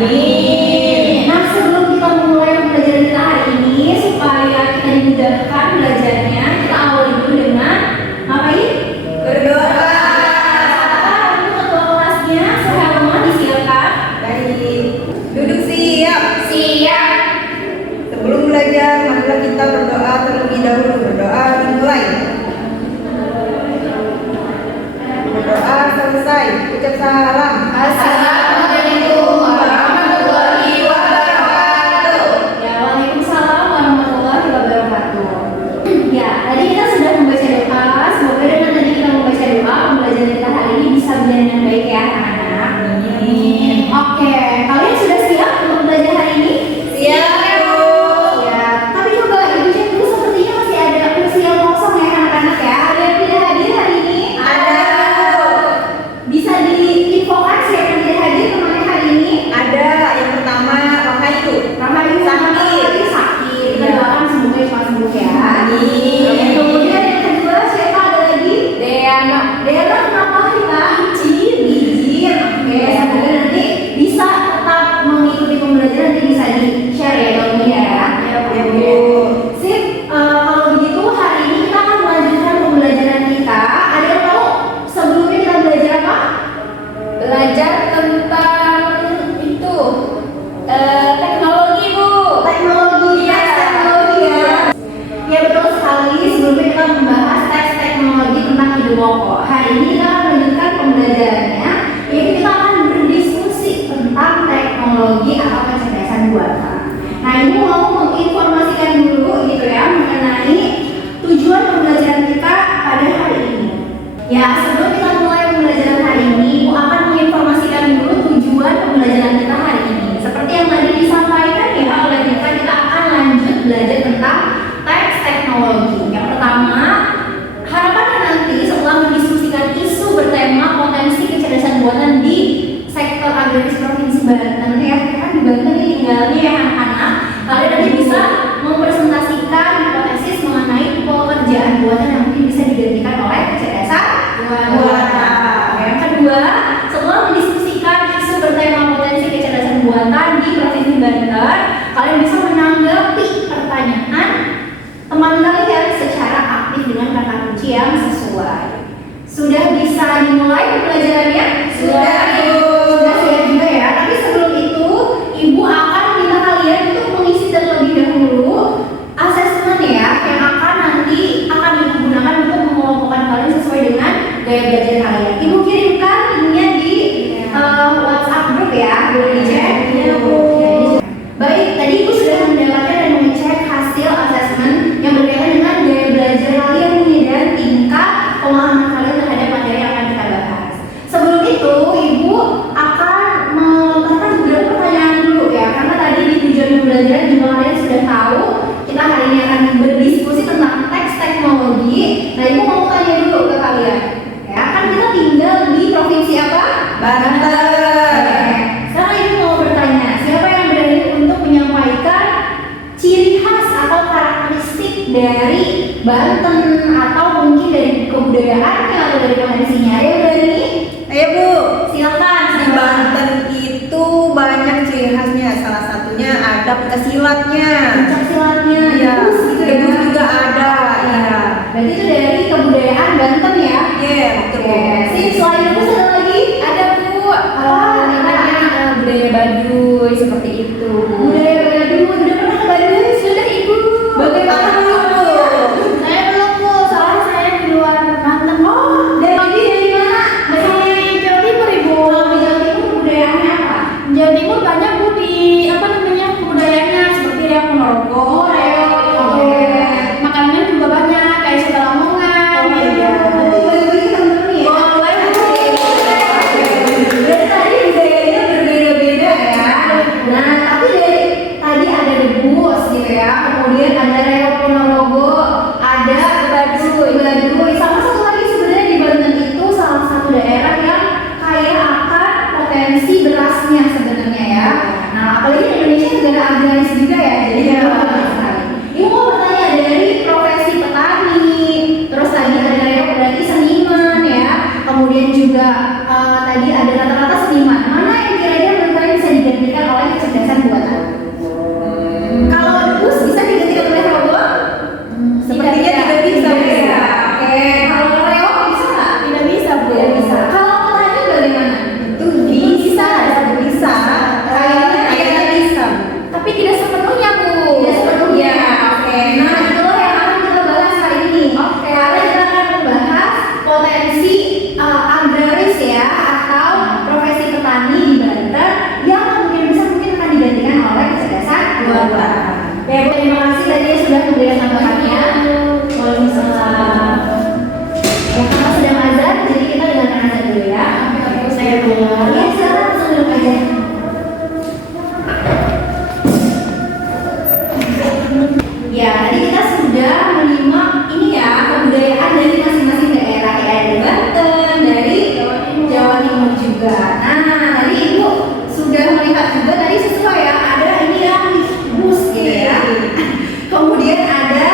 Nah, sebelum kita mulai pembelajaran kita hari ini, supaya kita dimudahkan belajarnya, kita awali dulu dengan ngapain? Berdoa. Untuk ketua kelasnya, Sohelma disiapkan. Baik. Duduk siap. Siap. Sebelum belajar, marilah kita berdoa terlebih dahulu. Berdoa dimulai. Berdoa selesai. Ucap salam. Assalamualaikum warahmatullahi wabarakatuh. Ya, waalaikumsalam warahmatullahi wabarakatuh. Ya, tadi kita sudah membaca doa. Semoga dengan tadi kita membaca doa, pembelajaran kita hari ini bisa berjalan dengan baik ya, anak-anak. Amin. Oke, kalian sudah siap untuk belajar hari ini? Siap. Ya, tapi coba ibu cek dulu, sepertinya masih ada kursi yang kosong ya anak-anak ya. Ada yang tidak hadir hari ini? Ada. Bisa diinfokan siapa yang tidak hadir temannya hari ini? Ada. Yang pertama, Rahayu. Rahayu Sakit. sakit. Kita doakan semoga cepat sembuh ya. Amin. Kemudian yang kedua siapa ada lagi? Deana. Deana kenapa kita? Izin. Oke, semoga nanti bisa tetap mengikuti pembelajaran, nanti bisa di-share ya dokumennya ya. Ya, Bu. Sip, kalau begitu hari ini kita akan melanjutkan pembelajaran kita. Ada yang tahu sebelumnya kita belajar apa? Belajar tentang itu teknologi, Bu. Teknologi, Iya. teknologi ya. Ya betul sekali, sebelumnya kita membahas teks teknologi tentang ide pokok. Hari ini kita akan melanjutkan pembelajarannya, yaitu kita akan berdiskusi tentang teknologi atau kecerdasan buatan. Nah, ini mau menginformasikan dulu gitu ya mengenai tujuan pembelajaran kita pada hari ini. Ya, sebelum kita mulai pembelajaran hari ini, Ibu akan menginformasikan dulu tujuan pembelajaran kita hari ini. Seperti yang tadi disampaikan ya oleh kita akan lanjut belajar tentang teks teknologi. Yang pertama, harapannya nanti setelah mendiskusikan isu bertema potensi kecerdasan buatan di sektor agraris Provinsi Banten ya, kan di Banten ini tinggalnya ya anak-anak. Kalian nanti bisa mempresentasikan hipotesis mengenai pekerjaan buatan yang mungkin bisa digantikan oleh kecerdasan buatan. Yang kedua, setelah mendiskusikan isu bertema potensi kecerdasan buatan di Provinsi Banten, kalian bisa menanggapi pertanyaan teman kalian secara aktif dengan kata kunci yang sesuai. Sudah bisa dimulai pembelajarannya? Sudah, Bu. Sudah siap juga ya. Tapi sebelum itu, Ibu akan minta kalian untuk mengisi terlebih dahulu asesmen ya, yang akan nanti akan Ibu gunakan untuk mengelompokkan kalian sesuai dengan gaya belajar kalian. Ibu kirimkan linknya di WhatsApp group ya, boleh dicek. Iya, Bu. Baik, tadi Ibu sudah mendapatkan dan mengecek hasil asesmen yang berkaitan dengan gaya belajar kalian nih dan tingkat pemahaman kalian terhadap materi yang akan kita bahas. Sebelum itu, Ibu akan melontarkan beberapa pertanyaan dulu ya, karena tadi di tujuan pembelajaran juga kalian sudah tahu kita hari ini akan berdiskusi tentang teks teknologi. Nah, Ibu mau tanya dulu ke kalian, ya kan kita tinggal di provinsi apa? Banten. Sekarang Ibu mau bertanya, siapa yang berani untuk menyampaikan ciri khas atau karakteristik dari Banten atau mungkin dari kebudayaannya atau dari potensinya? Ada yang berani? Ayo, Bu. Silakan. Di Banten itu banyak ciri khasnya. Salah satunya ada pencaksilatnya. Pencak silatnya, Iya, debus gitu ya. debus juga ada. Iya. Berarti itu dari kebudayaan Banten ya? Iya, betul, Bu. Sip, selain debus ada lagi? Ada, Bu. Namanya budaya Baduy seperti itu. Budaya Baduy. Udah pernah ke Baduy? Sudah, Ibu. Bagaimana dulu? Saya belum, Bu. Soalnya saya di luar Banten. Oh, dari mana? Dari Jawa Timur, Ibu. Kalau di Jawa Timur kebudayaannya apa? Jawa Timur banyak, Bu, di apa namanya kebudayaannya seperti Reok Ponorogo, Reok, makanannya juga banyak kayak soto Lamongan. Iya. Boleh teman-teman ya? Boleh, Bu. Berarti tadi budayanya berbeda-beda ya. Nah, tapi dari tadi ada debus gitu ya. Kemudian ada Reok Ponorogo, ada Baduy. Sama satu lagi sebenarnya di Banten itu salah satu daerah yang kaya akan potensi berasnya sebenarnya ya. Nah, apalagi Indonesia negara agraris juga ya. Jadi Iya. lihat juga tadi sesuai ya, ada ini yang bus gitu ya. Kemudian ada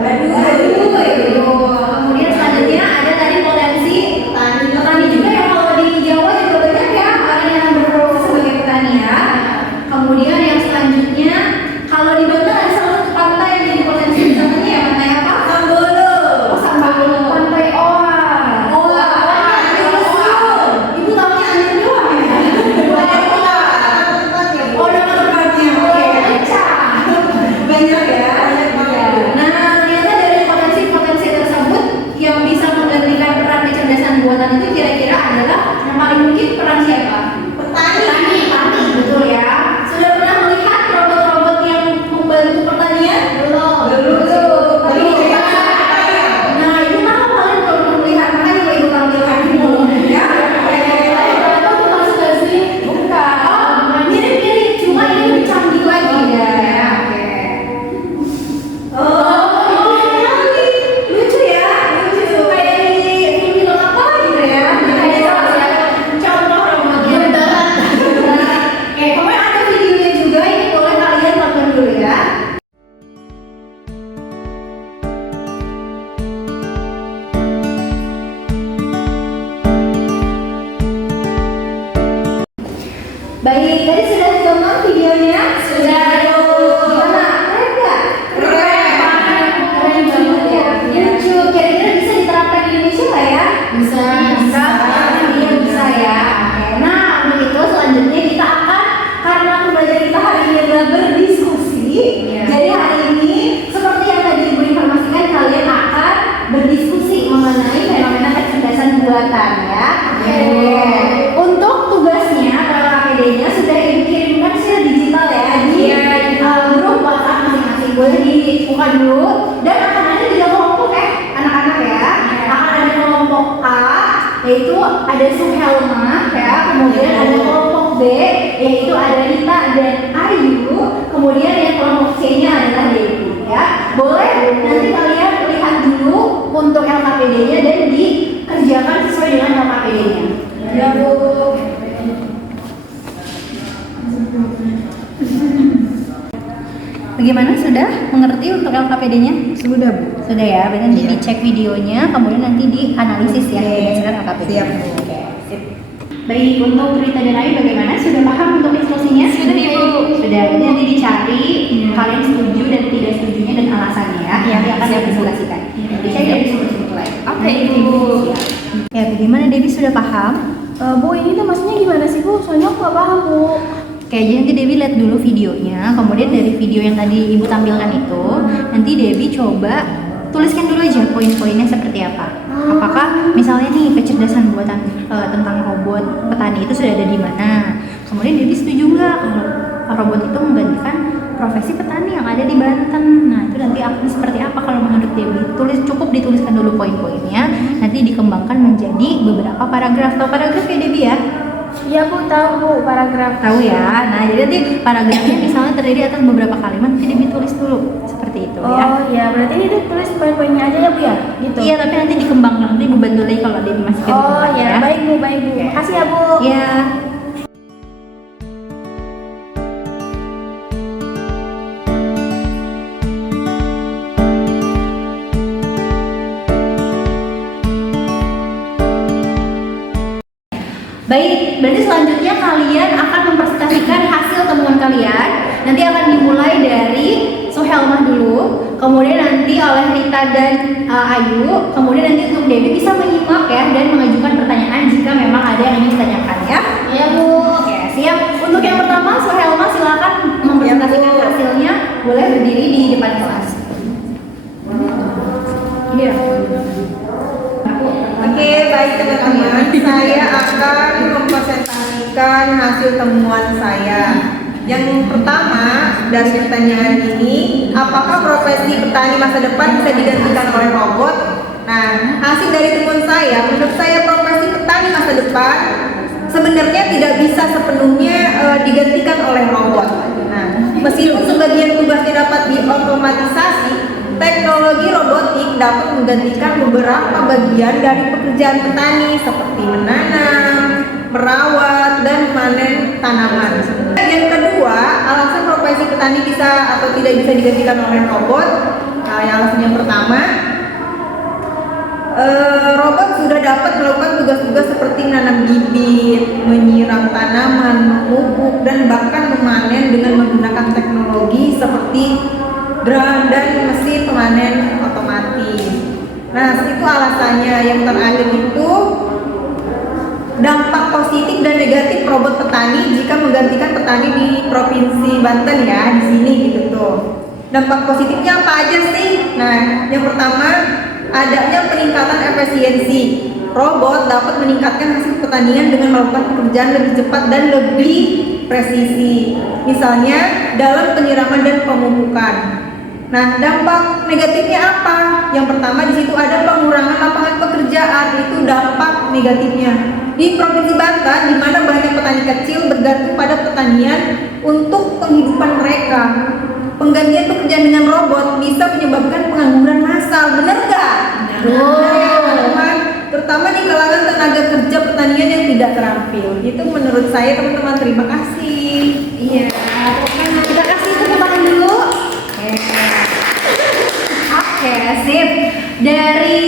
waduh, kemudian selanjutnya ada tadi potensi petani juga ya. Kalau di Jawa juga banyak ya orang yang berprofesi sebagai petani ya. Kemudian yang selanjutnya kalau di Banten ada salah satu pantai yang jadi potensi wisatanya ya, pantai apa? Sambolo. Oh, Sambolo. Pantai Oa. Oa. Ibu tahunya hanya doang ya? Oh, nama tempatnya. Oke, banyak ya. Nah, ternyata dari potensi-potensi tersebut yang bisa menggantikan peran kecerdasan buatan itu kira-kira adalah yang paling mungkin peran siapa? Petani, betul ya. Sudah pernah melihat robot-robot yang membantu pertanian? Belum. Tapi dicoba. Nah, itu kan kalian belum melihat, makanya ibu tampilkan dulu ya. Atau bukan sih? Bukan. Oh, mirip-mirip, cuma ini lebih canggih lagi ya. Oke. Oh, lucu ya, lucu kayak di film apa gitu ya. Contoh robotnya. Oke, kemudian ada videonya juga, ini boleh kalian tonton dulu ya. Baik, tadi sudah ditonton videonya? Sudah. Gimana? Keren nggak? Keren banget ya. Lucu. Kira-kira bisa diterapkan di Indonesia nggak ya? Bisa. Iya bisa ya. Oke. Nah, untuk itu selanjutnya kita akan, karena pembelajaran kita hari ini adalah berdiskusi. Jadi hari ini seperti yang tadi Ibu informasikan, kalian akan berdiskusi mengenai fenomena kecerdasan buatan ya. Untuk tugasnya KPD-nya sudah dikirimkan secara digital ya di grup WhatsApp masing-masing. Boleh dibuka dulu dan akan ada 3 kelompok anak-anak ya. Akan ada kelompok A yaitu ada Suhelma ya, kemudian ada kelompok B yaitu ada Rita dan Ayu, kemudian yang kelompok C-nya adalah Dewi ya. Boleh nanti kalian lihat dulu untuk LKPD-nya dan dikerjakan sesuai dengan LKPD-nya. Ya Bu. Bagaimana, sudah mengerti untuk LKPD-nya? Sudah Bu. Sudah ya, berarti nanti dicek videonya, kemudian nanti dianalisis ya berdasarkan LKPD. Siap Bu. Oke, sip. Baik, untuk Rita dan Ayu bagaimana? Sudah paham untuk instruksinya? Sudah Bu. Sudah, berarti nanti dicari kalian setuju dan tidak setujunya dan alasannya ya. Nanti akan dipresentasikan. Dicek dari sumber-sumber lain. Oke Bu. Ya, bagaimana Dewi, sudah paham? Bu, ini tuh maksudnya gimana sih Bu? Soalnya aku nggak paham Bu. Oke, jadi nanti Dewi lihat dulu videonya, kemudian dari video yang tadi Ibu tampilkan itu, nanti Dewi coba tuliskan dulu aja poin-poinnya seperti apa. Apakah misalnya nih kecerdasan buatan tentang robot petani itu sudah ada di mana? Kemudian Dewi setuju nggak kalau robot itu menggantikan profesi petani yang ada di Banten? Nah, itu nanti akan seperti apa kalau menurut Dewi? Cukup dituliskan dulu poin-poinnya, nanti dikembangkan menjadi beberapa paragraf. Tahu paragraf ya Dewi ya? Iya Bu, tahu Bu, paragraf. Tahu ya. Nah, jadi nanti paragrafnya misalnya terdiri atas beberapa kalimat, nanti ditulis dulu seperti itu ya. Oh iya, berarti ini tulis poin-poinnya aja ya Bu ya? Gitu. Iya, tapi nanti dikembangkan, nanti Bu bantu lagi kalau Dewi masih Oh iya, baik Bu, baik Bu. Oke. Makasih ya Bu. Iya. Baik, berarti selanjutnya kalian akan mempresentasikan hasil temuan kalian. Nanti akan dimulai dari Suhelma dulu, kemudian nanti oleh Rita dan Ayu, kemudian nanti untuk Dewi bisa menyimak ya dan mengajukan pertanyaan jika memang ada yang ingin ditanyakan ya. Iya Bu. Oke, siap. Untuk yang pertama, Suhelma silakan mempresentasikan hasilnya. Boleh berdiri di depan kelas. Iya. Oke, baik teman-teman, saya akan mempresentasikan hasil temuan saya. Yang pertama, dari pertanyaan ini, apakah profesi petani masa depan bisa digantikan oleh robot? Nah, hasil dari temuan saya, menurut saya profesi petani masa depan sebenarnya tidak bisa sepenuhnya digantikan oleh robot. Nah, meskipun sebagian tugasnya dapat diotomatisasi, teknologi robotik dapat menggantikan beberapa bagian dari pekerjaan petani seperti menanam, merawat, dan panen tanaman. petani bisa atau tidak bisa digantikan oleh robot? Nah, yang alasan yang pertama, robot sudah dapat melakukan tugas-tugas seperti menanam bibit, menyiram tanaman, memupuk, dan bahkan memanen dengan menggunakan teknologi seperti drone dan mesin pemanen otomatis. Nah, itu alasannya. Yang terakhir itu dampak positif dan negatif robot petani jika menggantikan petani di Provinsi Banten ya, di sini gitu tuh. Dampak positifnya apa aja sih? Nah, yang pertama, adanya peningkatan efisiensi. Robot dapat meningkatkan hasil pertanian dengan melakukan pekerjaan lebih cepat dan lebih presisi. Misalnya dalam penyiraman dan pemupukan. Nah, dampak negatifnya apa? Yang pertama di situ ada pengurangan lapangan pekerjaan, itu dampak negatifnya. Di Provinsi Banten, di mana banyak petani kecil bergantung pada pertanian untuk penghidupan mereka. Penggantian pekerjaan dengan robot bisa menyebabkan pengangguran massal, benar nggak? Benar ya teman-teman. Terutama di kalangan tenaga kerja pertanian yang tidak terampil. Itu menurut saya teman-teman. Terima kasih. Iya, kita kasih tepuk tangan dulu. Oke, sip. Dari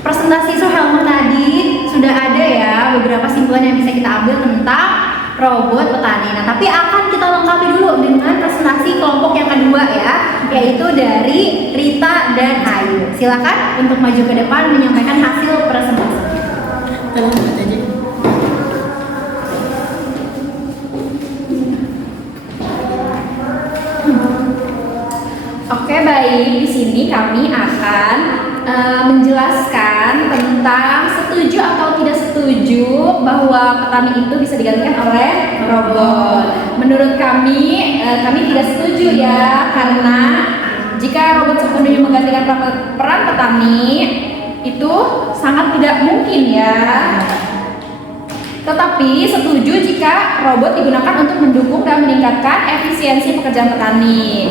presentasi Suhelma tadi sudah ada ya beberapa simpulan yang bisa kita ambil tentang robot petani. Nah, tapi akan kita lengkapi dulu dengan presentasi kelompok yang kedua ya, yaitu dari Rita dan Ayu. Silakan untuk maju ke depan menyampaikan hasil presentasinya. Oke, baik. Di sini kami akan menjelaskan tentang setuju atau tidak setuju bahwa petani itu bisa digantikan oleh robot. Menurut kami tidak setuju ya, karena jika robot sepenuhnya menggantikan peran petani itu sangat tidak mungkin ya. Tetapi setuju jika robot digunakan untuk mendukung dan meningkatkan efisiensi pekerjaan petani.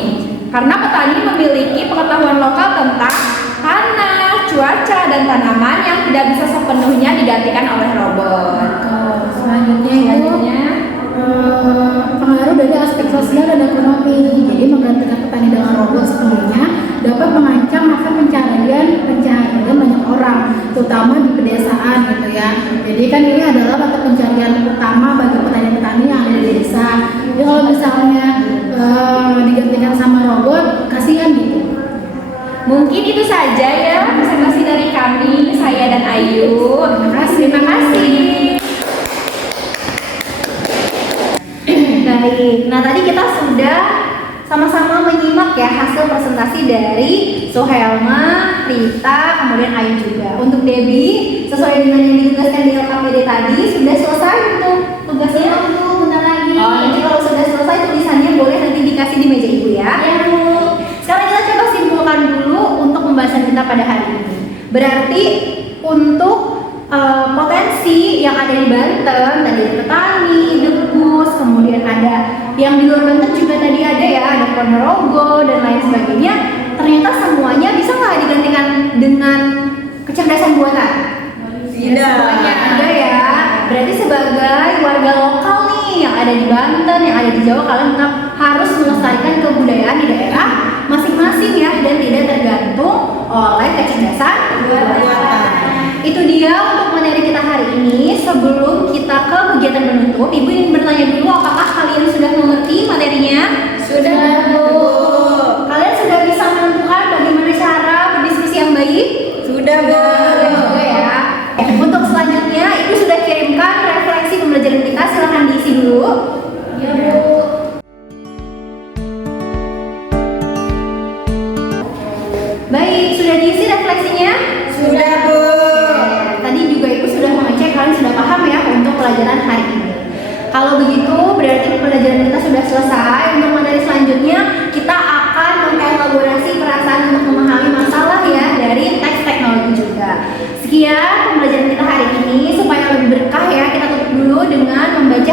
Karena petani memiliki pengetahuan lokal tentang tanah, cuaca, dan tanaman yang tidak bisa sepenuhnya digantikan oleh robot. Selanjutnya pengaruh dari aspek sosial dan ekonomi. Jadi menggantikan petani dengan robot sepenuhnya dapat mengancam masa pencaharian banyak orang, terutama di pedesaan gitu ya. Jadi kan ini adalah mata pencaharian utama bagi petani-petani yang ada di desa. Jadi kalau misalnya digantikan sama robot, kasihan gitu. Mungkin itu saja ya presentasi dari kami, saya dan Ayu. Terima kasih. Baik, nah tadi kita sudah sama-sama menyimak ya hasil presentasi dari Suhelma, Rita, kemudian Ayu juga. Untuk Debbie, sesuai dengan yang ditugaskan di LKPD tadi, sudah selesai untuk tugasnya? Bentar lagi. Oh, nanti kalau sudah selesai tulisannya boleh nanti dikasih di meja ibu ya. Ya, Bu. Sekarang kita coba simpulkan dulu untuk pembahasan kita pada hari ini. Berarti untuk potensi yang ada di Banten, tadi ada petani, debus, kemudian ada yang di luar Banten juga tadi ada ya, ada Ponorogo dan lain sebagainya. Ternyata semuanya bisa nggak digantikan dengan kecerdasan buatan? Tidak. Semuanya ada ya. Berarti sebagai warga lokal nih yang ada di Banten, yang ada di Jawa, kalian tetap harus melestarikan kebudayaan di daerah masing-masing ya, dan tidak tergantung oleh kecerdasan buatan. Itu dia untuk materi kita hari ini. Sebelum kita ke kegiatan penutup, Ibu ingin bertanya dulu, apakah kalian sudah mengerti materinya? Sudah, Bu. Kalian sudah bisa menentukan bagaimana cara berdiskusi yang baik? Sudah, Bu. Sudah juga ya. Untuk selanjutnya, Ibu sudah kirimkan refleksi pembelajaran kita, silahkan diisi dulu. Ya, Bu. Baik, sudah diisi refleksinya? Sudah, Bu. Tadi juga Ibu sudah mengecek kalian sudah paham ya untuk pelajaran hari ini. Kalau begitu berarti pelajaran kita sudah selesai. Untuk materi selanjutnya kita akan mengelaborasi perasaan untuk memahami masalah ya dari teks teknologi juga. Sekian pembelajaran kita hari ini, supaya lebih berkah ya kita tutup dulu dengan membaca